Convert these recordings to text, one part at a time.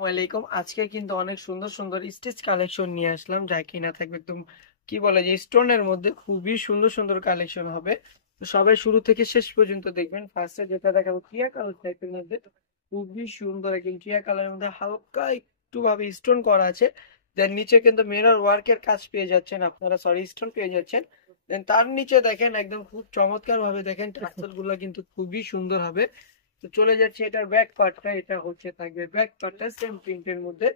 ওয়ালাইকুম। আজকে কিন্তু অনেক সুন্দর সুন্দর স্টিচ কালেকশন নিয়ে আসলাম, যা কিনা থাকবে একদম কি বলে যে স্টোনের মধ্যে খুবই সুন্দর সুন্দর কালেকশন হবে। তো সবাই শুরু থেকে শেষ পর্যন্ত দেখবেন। ফার্স্টে যেটা দেখাবো টিয়া কালার টাইপের মধ্যে, খুবই সুন্দর একদম টিয়া কালারের মধ্যে হালকা একটু ভাবে স্টোন করা আছে। দেন নিচে কিন্তু মিরর ওয়ার্কের কাজ পেয়ে যাচ্ছেন আপনারা, সরি স্টোন পেয়ে যাচ্ছেন। দেন তার নিচে দেখেন একদম খুব চমৎকার ভাবে দেখেন টার্সেল গুলা কিন্তু খুবই সুন্দর হবে। তো চলে যাচ্ছে এটার ব্যাক পার্টটা, এটা হচ্ছে থাকবে ব্যাক পার্টটা সেম প্রিন্টের মধ্যে।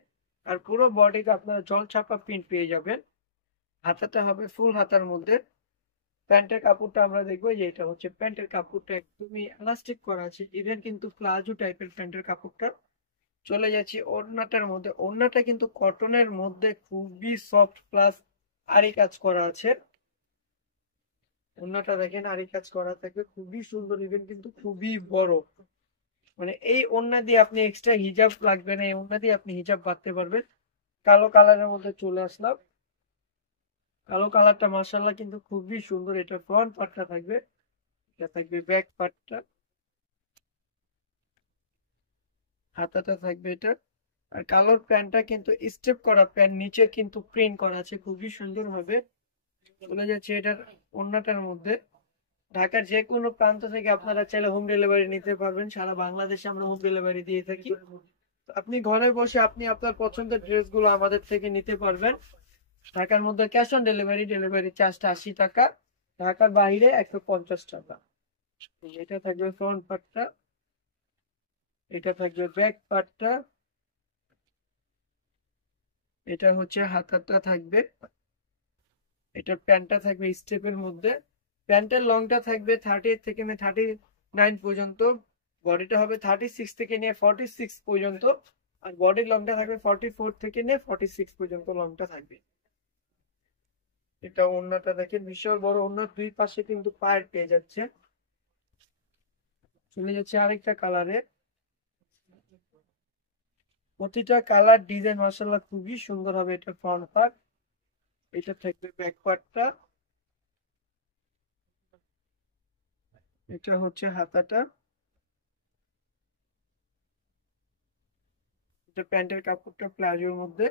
আর পুরো বডিতে আপনারা জল ছাপা প্রিন্ট পেয়ে যাবেন। হাতাটা হবে ফুল হাতার মধ্যে। প্যান্টের কাপড়টা আমরা দেখবো যে এটা হচ্ছে প্যান্টের কাপড়টা একদমই এলাস্টিক করা আছে, ইভেন কিন্তু প্লাজো টাইপের প্যান্টের কাপড়টা। চলে যাচ্ছি ওড়নাটার মধ্যে। ওড়নাটা কিন্তু কটনের মধ্যে খুবই সফট প্লাস আরি কাজ করা আছে। ওড়নাটা দেখেন আরি কাজ করা থাকবে, খুবই সুন্দর, ইভেন কিন্তু খুবই বড়। মানে এই ওড়না দিয়ে আপনি এক্সট্রা হিজাব লাগবে না, এই ওড়না দিয়ে আপনি হিজাব বাঁধতে পারবেন। কালো কালারের মধ্যে চলে আসলাম। কালো কালারটা মাশাআল্লাহ কিন্তু খুবই সুন্দর। এটা ফ্রন্ট পার্টটা থাকবে, এটা থাকবে ব্যাক পার্টটা, হাতাটা থাকবে এটা। আর কালোর প্যান্টটা কিন্তু স্টেপ করা প্যান্ট, নিচে কিন্তু প্রিন্ট করা আছে খুবই সুন্দর ভাবে। চলে যাচ্ছে এটার ওড়নাটার মধ্যে। ঢাকার যে কোনো প্রান্ত থেকে আপনারা চাইলে হোম ডেলিভারি নিতে পারবেন, সারা বাংলাদেশে আমরা হোম ডেলিভারি দিয়ে থাকি। তো আপনি ঘরে বসে আপনি আপনার পছন্দের ড্রেসগুলো আমাদের থেকে নিতে পারবেন। ঢাকার মধ্যে ক্যাশ অন ডেলিভারি, ডেলিভারি চার্জটা 80 টাকা। ঢাকার বাইরে 150 টাকা। এটা থাকবে ফ্রন্ট পার্টটা, এটা থাকবে ব্যাক পার্টটা, এটা হচ্ছে হাতাটা থাকবে। এটার প্যান্টটা থাকবে স্টেপের মধ্যে। প্যান্টের লংটা থাকবে 38 থেকে 39 পর্যন্ত। বডিটা হবে 36 থেকে নিয়ে 46 পর্যন্ত। আর বডির লংটা থাকবে 44 থেকে নিয়ে 46 পর্যন্ত লংটা থাকবে। এটা ওড়নাটা দেখেন বিশাল বড় ওড়না, দুই পাশে কিন্তু পায়ের পেয়ে যাচ্ছে। চলে যাচ্ছে আরেকটা কালারে। প্রতিটা কালার ডিজাইন মাশাআল্লাহ খুবই সুন্দর হবে। এটা ফ্রন্ট পার্ট, এটা থাকবে ব্যাক পার্টটা, এটা হচ্ছে হাতাটা, এটা প্যান্টের কাপড়টা প্লাজোর মধ্যে।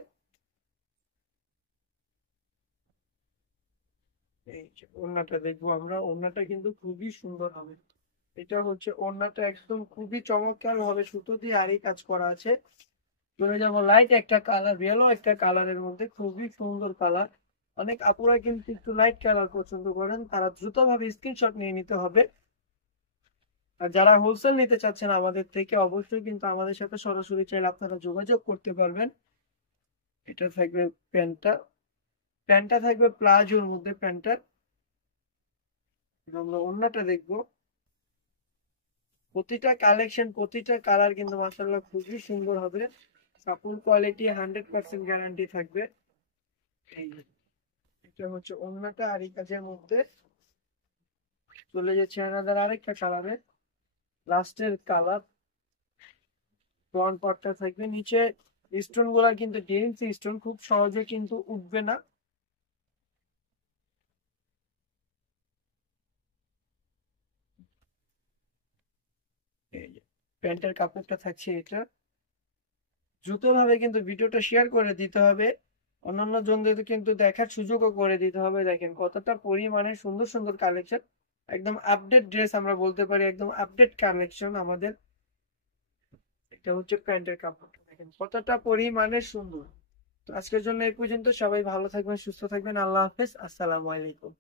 এই যে ওড়নাটা দেখবো আমরা, ওড়নাটা কিন্তু খুবই সুন্দর হবে। এটা হচ্ছে ওড়নাটা একদম খুবই চমৎকার ভাবে সুতো দিয়ে আরই কাজ করা আছে। চলে যাবো লাইট একটা কালার, ইয়েলো একটা কালারের মধ্যে, খুবই সুন্দর কালার। অনেক আপুরা কিন্তু একটু লাইট কালার পছন্দ করেন, তারা দ্রুত ভাবে স্ক্রিনশট নিয়ে নিতে হবে। আর যারা হোলসেল নিতে চাচ্ছেন আমাদের থেকে, অবশ্যই কিন্তু আমাদের সাথে সরাসরি চাইলে আপনারা যোগাযোগ করতে পারবেন। এটা থাকবে প্যান্টটা, প্যান্টটা থাকবে প্লাজোর মধ্যে প্যান্টটা। আমরা ওড়নাটা দেখবো। প্রতিটা কালেকশন প্রতিটা কালার কিন্তু মাশাআল্লাহ খুবই সুন্দর হবে। কাপড় কোয়ালিটি 100% গ্যারান্টি থাকবে। এই যে, এটা হচ্ছে ওড়নাটা আরি কাজের মধ্যে। চলে যাচ্ছে আনাদার আরেকটা কালারে, লাস্টের কালার। ফ্রন্ট পার্টটা থাকবে, নিচে স্টোন গুলা কিন্তু ডিএনসি স্টোন, খুব সহজে কিন্তু উঠবে না। এই যে প্যান্টের কাপড়টা থাকছে এটা। দ্রুতভাবে কিন্তু ভিডিওটা শেয়ার করে দিতে হবে, অন্যান্য জনদের কিন্তু দেখার সুযোগও করে দিতে হবে। দেখেন কতটা পরিমাণে সুন্দর সুন্দর কালেকশন, একদম আপডেট ড্রেস আমরা বলতে পারি, একদম আপডেট কালেকশন আমাদের। এটা হচ্ছে প্যান্টের কাপড়টা, দেখেন কতটা পরিমাণে সুন্দর। তো আজকের জন্য এই পর্যন্ত। সবাই ভালো থাকবেন, সুস্থ থাকবেন। আল্লাহ হাফেজ, আসসালামু আলাইকুম।